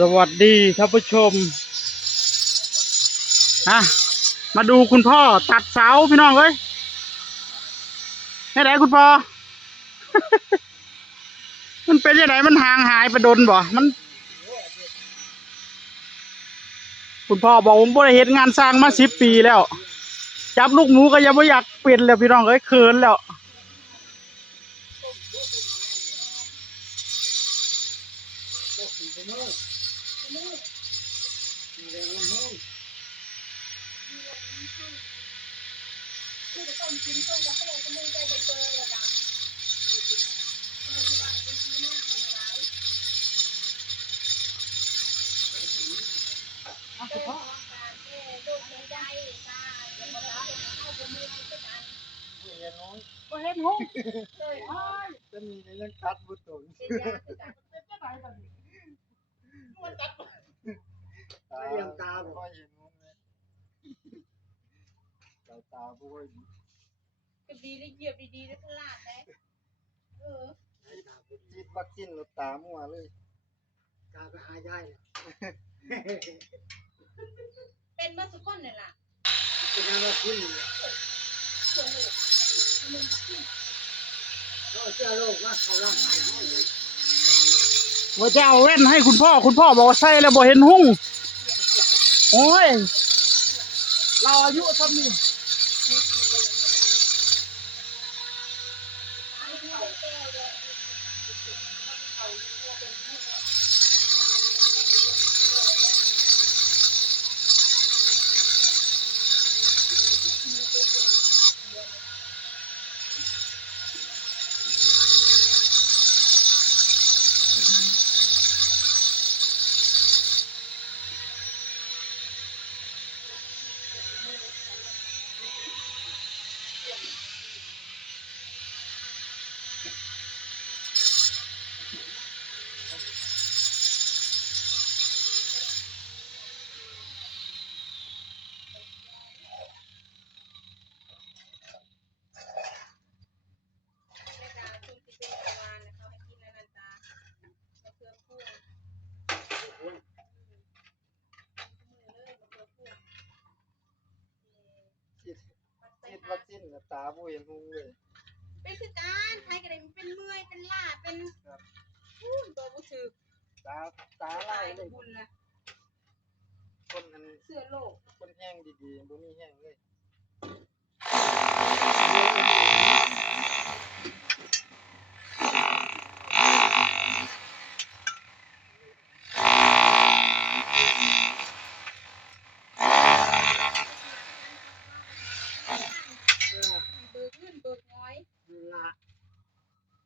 สวัสดีท่านผู้ชมนะมาดูคุณพ่อตัดเสาพี่น้องเอ้ยให้ไหนคุณพ่อ มันเป็นยังไงมันห่างหายไปโดนบ่มันคุณพ่อบอกผมบ่ได้เห็นงานสร้างมา10 ปีแล้วจับลูกหมูก็ยังไม่อยากเปลี่ยนแล้วพี่น้องเอ้ยเขินแล้วบ่เห็นหงเลยอ้ายจะมีในยังตัดบ่ตรงตายังตาบ่ค่อยเห็นหงเลยตาบ่ค่อยดีก็ดีได้เหยียบดีๆได้พลาดได้ฉีดวัคซีนตามั่วเลยตาไปหายายเลยเป็นเมื่อสุกคนเนี่ยล่ะเป็นงานวัคซีนก็เจอโรคว่าเขาร่างกายเขาเลยว่าจะเอาแว่นให้คุณพ่อบอกว่าใส่แล้วบ่เห็นหุ่งโอ้ยเราอายุเท่านี้ฉีดวัคซีนตาบ่เห็นหุ่งเลยเป็นคือการใครก็ได้เป็นเมื่อยเป็นล้าเป็นตัวผู้ถือตาลายเลยบุญนะคนอันเสื้อโลกคนแห้งดีๆบ่มีแห้งเลยเบิกเงินเบิกน้อยละ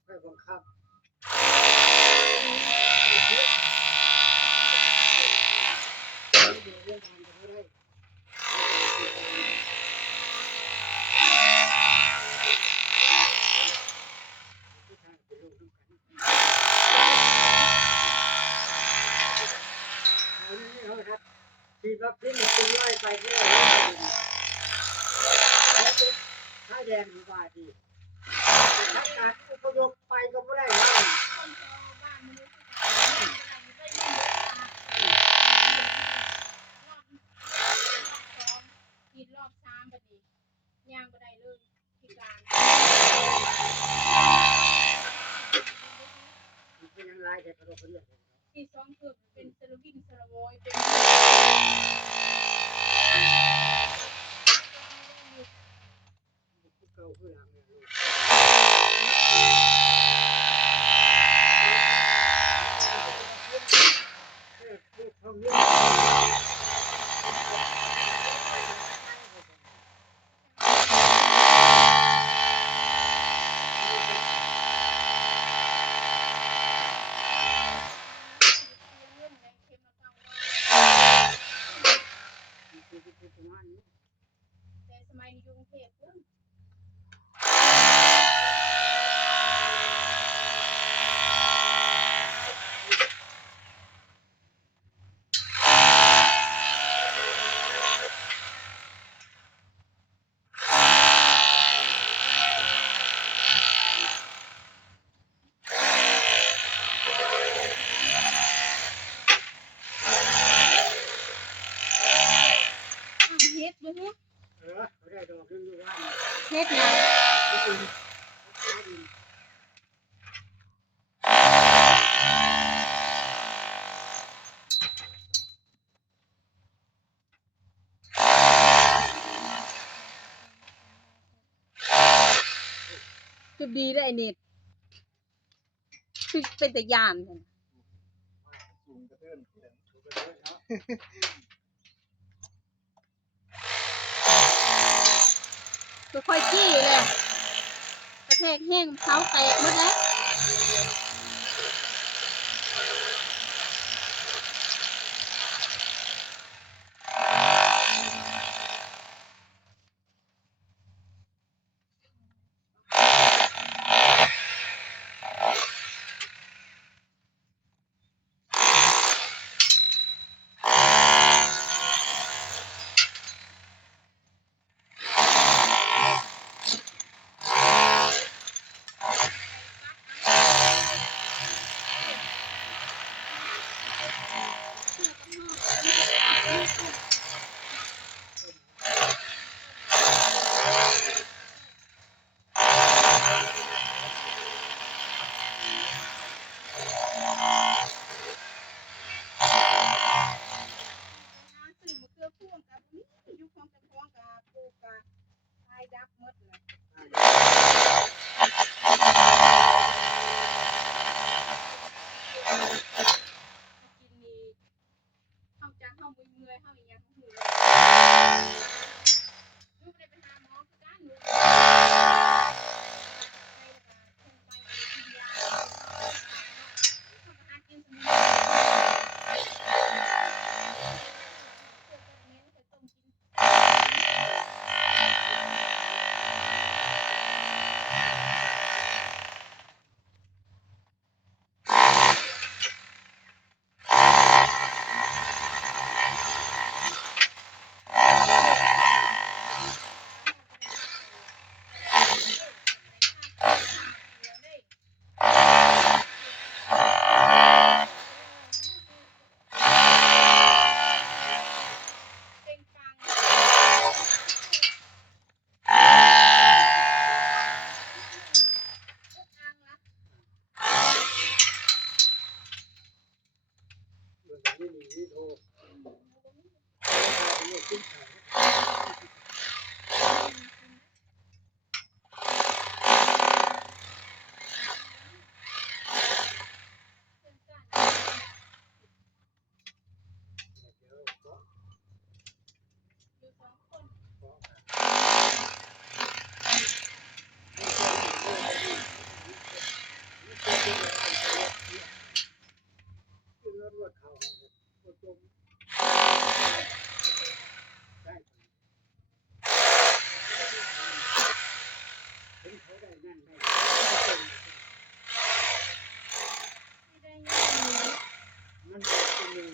ไปบังคับฉีดวัคซีนเป็นร้อยไปเรื่อยถ้าแดงดีกว่าดีถ้าการอุปโภคไปก็ไม่ได้นะบ้านมนุษย์กินรอบ3บัดนี้ย่างบ่ได้เลยพิการเป็นยังไงแต่เขาเรียกที่2คือเป็นสลวินสลโวยเป็นเก่าคือหลังเนี่ยแต่สมัยนี้อยู่กรุงเทพเพิ่น อยู่ฮึ ได้ดอกนึงอยู่ว่า เฮ็ดหยังจุดดีได้ไอ้เน็ตคือเป็นแต่ยานซั่น สูงกระเทือนเสียงสูงกระเทือนเนาะ ค่อยๆจี้เลยกระแทกแห้งเท้าแตกหมดแล้วซื้อมะเขือพวงกับนี่อยู่ของเจ้าของกับปลูกกับตายดับหมดเลยกินนี่เฮาจักเฮาบ่เมื่อยเฮาอีหยังหูลูกได้ไปหาหมอคือกันลูกไปกินยาเขาก็หากินสมุนไพรต้มกิน เป็นฟังอังละ เรื่องนี้มีโทรขึ้นเดี๋ยวก็ อยู่สองคน ขึ้นรถว่าเขารถจมได้ถึงเขาได้นั่นได้ ที่ได้ยิน มันเป็นเงิน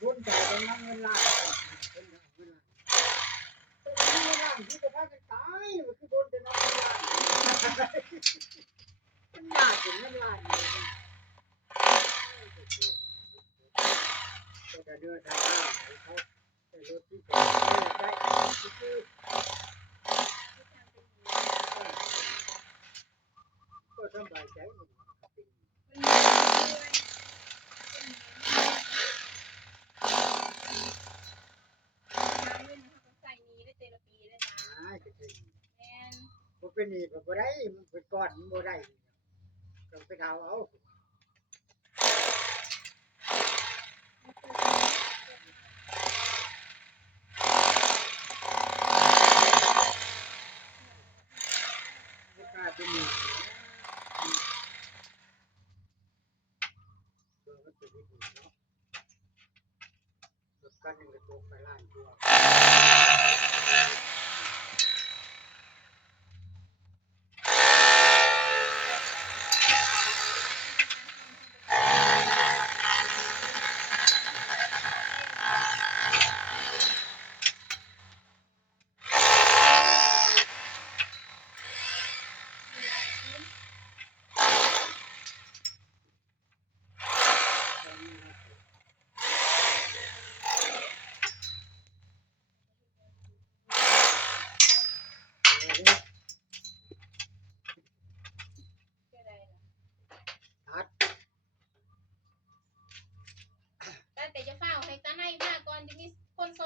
รุ่นแต่เป็นเงินล้านเป็นเงินล้านเป็นเงินล้านที่จะพากันตายมันคือบนจะนอนล้านมันยากถึงเงินล้านก็จะเดินทางเขาแต่รถที่เขาได้คือก็สบายใจมัน มันมีด้วยทางเงินเขาก็ใส่นี้ได้แต่ละปีได้จ้า หายก็ถึง แม่น มันเป็นนี่มันบ่ได้มันเป็นก้อนมันบ่ได้ต้องไปเอาเอา ไม่กล้าจะมีตัวมันจะมีเนาะรถกันหนึ่งกระโจกไปล้านตัว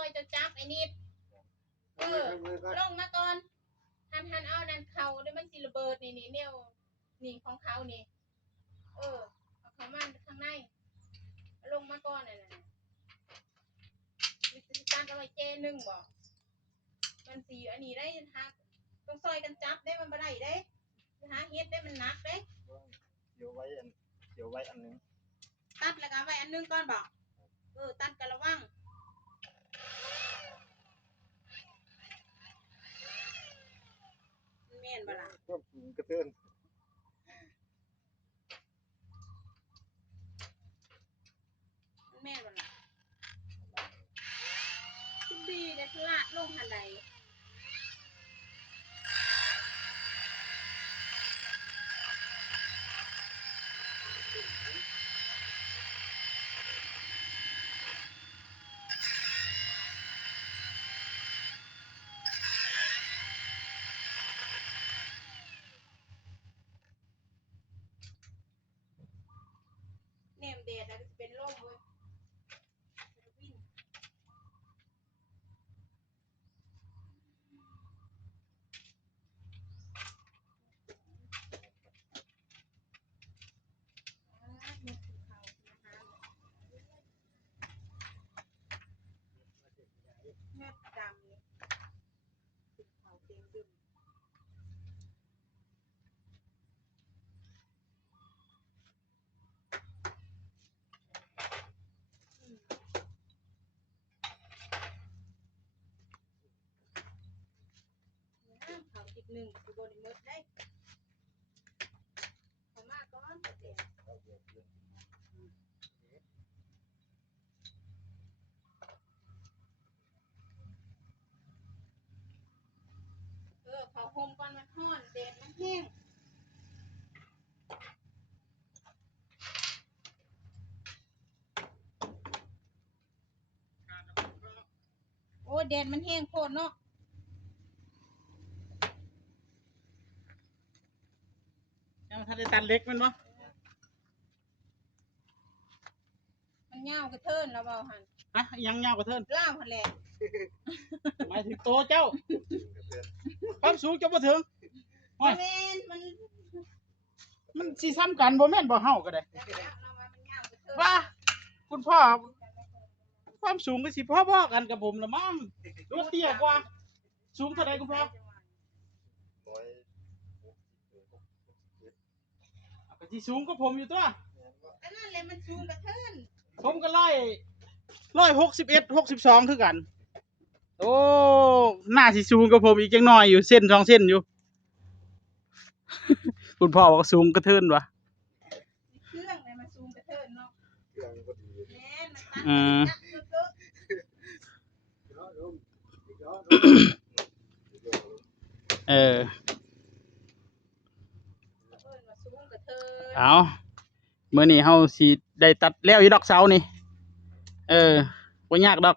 อยจะจับไอ้นิดลงมาก่อนทันเอานั่นเขาเดี๋ยวมันสิระเบิดนี่แนวนี่ของเขานี่เอาเขามาข้างในลงมาก่อนน่ะมีการเอาไว้เจนึงบ่มันสิอันนี้ได้ฮักต้องซอยกันจับได้มันบ่ได้เด้หาเฮ็ดได้มันหนักเด้ เดี๋ยวไว้อันนึง ตัดแล้วก็ไว้อันนึงก่อนบ่ตัดกันระวังแม่นบ่ล่ะ ควบคุมกระเทือน แม่นบ่ล่ะทุกดีได้พลาดลงทันใดแนมแดดแล้วก็สิเป็นลมเว้ยวิ่งเม็ดดำนี่สีขาวเต็มดึงขาวจิกหนึ่งคือบริเมิดได้เขามาก่อนเด็ดเขาโฮมก่อนมันฮ้อนเด็ดมันแห้งโอ้เด็ดมันแห้งโคตรเนาะยังทันได้ตัดเล็กมันบ่ มันเงากระเทินแล้วเบาหัน ฮะยังยาวกว่าเทิน ล่าวหันแหละ หมายถึงโตเจ้าความสูงเจ้าบ่ถึง มันมันสิซ้ำกันบ่แม่นบ่เฮาก็ได้ เราว่ามันเงากระเทิน ว่าคุณพ่อความสูงก็สิพอๆกันกับผมละมั้งรถเตี้ยกว่าสูงเท่าใดคุณพ่อก็สิสูงกว่าผมอยู่ตัว ก็นั่นแหละมันสูงกระเทิน ผมก็161 62คือกัน โอ้น่าสิสูงกว่าผมอีกจังน้อยอยู่เส้น2เส้นอยู่ คุณพ่อบอกว่าสูงกระเทินวะ เครื่องเนี่ยมันสูงกระเทินเนาะ เครื่องก็ดี แม่นมันตัดเยอะ เยอะลงเยอะลง เออ มาสูงกระเทิน เอามื้อนี้เฮาสิได้ตัดแล้วอยู่ดอกเสานี่บ่ยากดอก